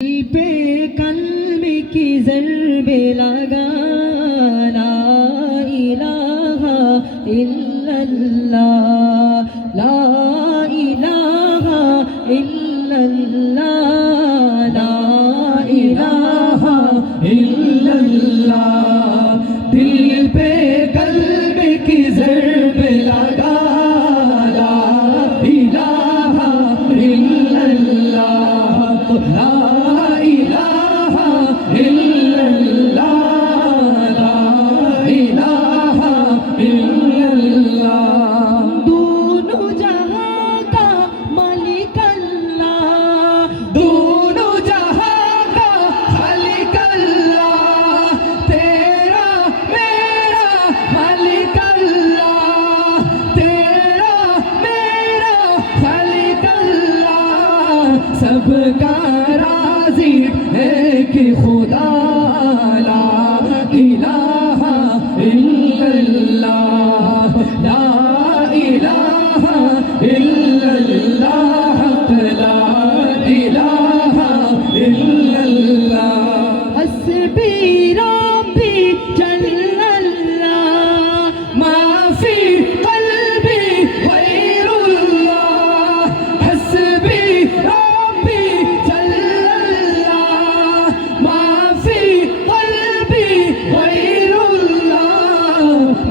پہ قلب کی ضرب لگا لا الہ الا اللہ لا الہ الا سب کا راضی ہے کہ خدا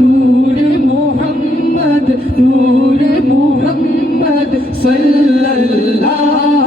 നൂര് മുഹമ്മദ് നൂര് മുഹമ്മദ് സല്ലല്ലാഹു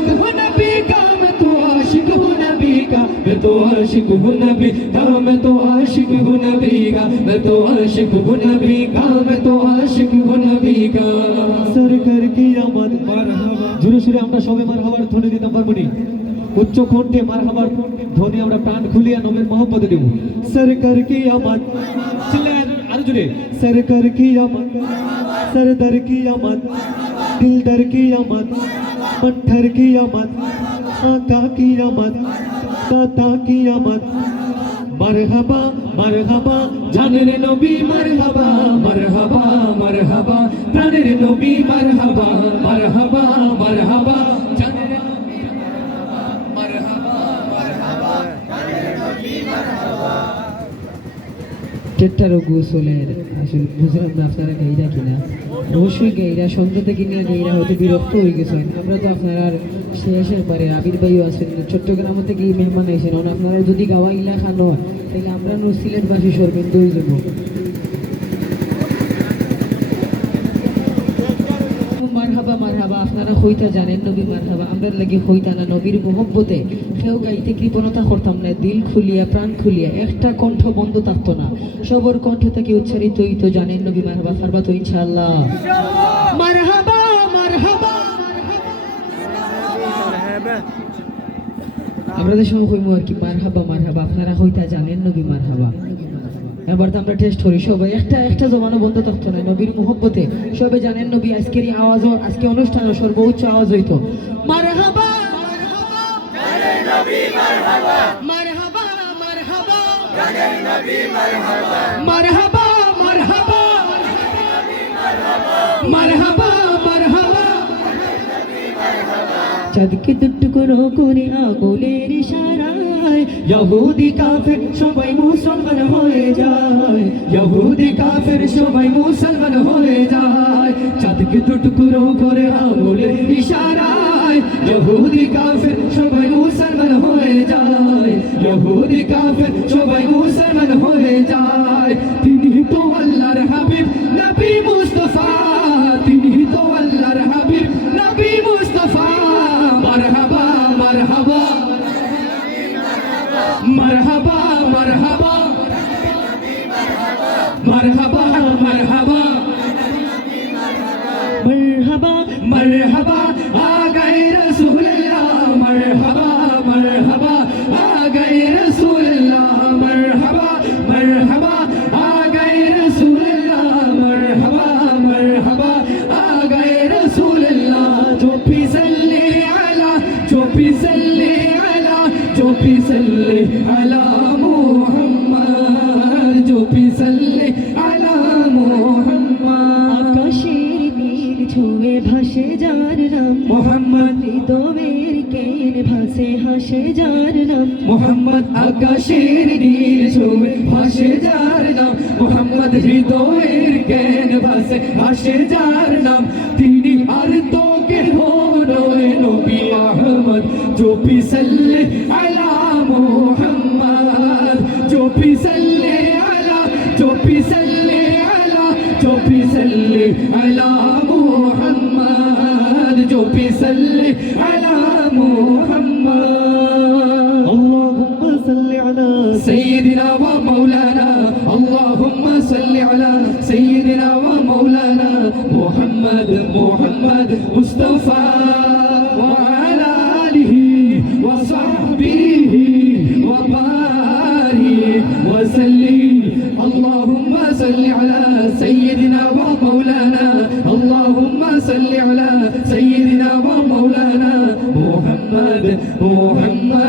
मैं तो आशिक हूँ नबी का मैं तो आशिक हूँ नबी का मैं तो आशिक हूँ नबी का मैं तो आशिक हूँ नबी का সরকার কি আমদ মারহাবা জোরে সুরে আমরা সবে মারহাবার ধ্বনি দিতে পারবো নি উচ্চ কণ্ঠে মারহাবার ধ্বনি আমরা প্রাণ খুলিয়া নবীর মহব্বতে দেব সরকার কি আমদ চিল্লায় আরো জোরে সরকার কি আমদ सरदार की आमद दिलदार की आमद पत्थर की आमद आका की आमद হাতটা তাকি আমার? মারহাবা মারহাবা, জানের নবী মারহাবা মারহাবা মারহাবা, প্রাণের নবী মারহাবা মারহাবা মারহাবা। টেট্টারো গোসলের আসলে বুঝলাম না আপনারা গেইরা কিনা। অবশ্যই গেইরা, সন্ধ্যা থেকে নিয়ে গেইরা হয়তো বিরক্ত হয়ে গেছেন। আমরা তো আপনারা শেষের পরে আবির ভাইও আছেন চট্টগ্রাম থেকে মেহমান আইসেন আপনারা যদি গাওয়া ইলাকা নয়, তাহলে আমরা সিলেটবাসী সরবেন দুই যাব। মারহাবা মারহাবা, আপনারা হইতা জানেন নবী মারহাবা আমরা লাগি হইতা না। নবীর মোহব্বতে কেউ গাইতে কৃপণতা করতাম না, দিল খুলিয়া, প্রাণ খুলিয়া, একটা কণ্ঠ বন্ধ থাকতো না। সবর কণ্ঠ থেকে উচ্চারিত হইতো, জানেন নবী মারহাবা ফারবা তো ইনশাআল্লাহ। আমরা সময় কইমু আর কি, মারহাবা মারহাবা, আপনারা হইতা জানেন নবী মারহাবা। এবার তো আমরা টেস্ট করি। সবাই একটা একটা জমানো বন্ধ থাকতো না নবীর মোহব্বতে সবাই জানেন নবী আজকের এই আওয়াজ আজকে অনুষ্ঠানে সর্বোচ্চ আওয়াজ হইতো। মারহাবা মারহাবা। মারহাবা মারহাবা মারহাবা। মারহাবা। মারহাবা চাঁদকে দুটুকরো করে আগুনের ইশারায়। ইহুদি কাফের সবাই মুসলমান হয়ে যায়। ইহুদি কাফের সবাই মুসলমান হয়ে যায়। চাঁদকে টুকরো করে আঙুলের ইশারায়। ইহুদি কাফের সবাই মুসলমান হয়ে যায়। কাফের সবাই মারহাবা মারহাবা মারহাবা মারহাবা মারহাবা मरहबा आ गए रसूलल्लाह मरहबा मरहबा आ गए रसूलल्लाह मरहबा मरहबा आ गए रसूलल्लाह मरहबा मरहबा आ गए रसूलल्लाह जो फिसले अला जो फिसले अला जो फिसले अला মোহাম্মদ। জপি সাল্লে আলা মোহাম্মদ আকাশের নীল ছুঁয়ে ভাসে যার নাম। মোহাম্মদ হৃদয়ের কেন ভাসে হাসে যার নাম। তিনি আর তো হো নয় নবী আহমদ জপি সাল্লে আলা على محمد جو بيصلي على محمد. اللهم صل على سيدنا ومولانا اللهم صل على سيدنا ومولانا محمد محمد مصطفى وعلى آله وصحبه وبارك وسلم. اللهم صل على سيدنا മുഹമ്മദ്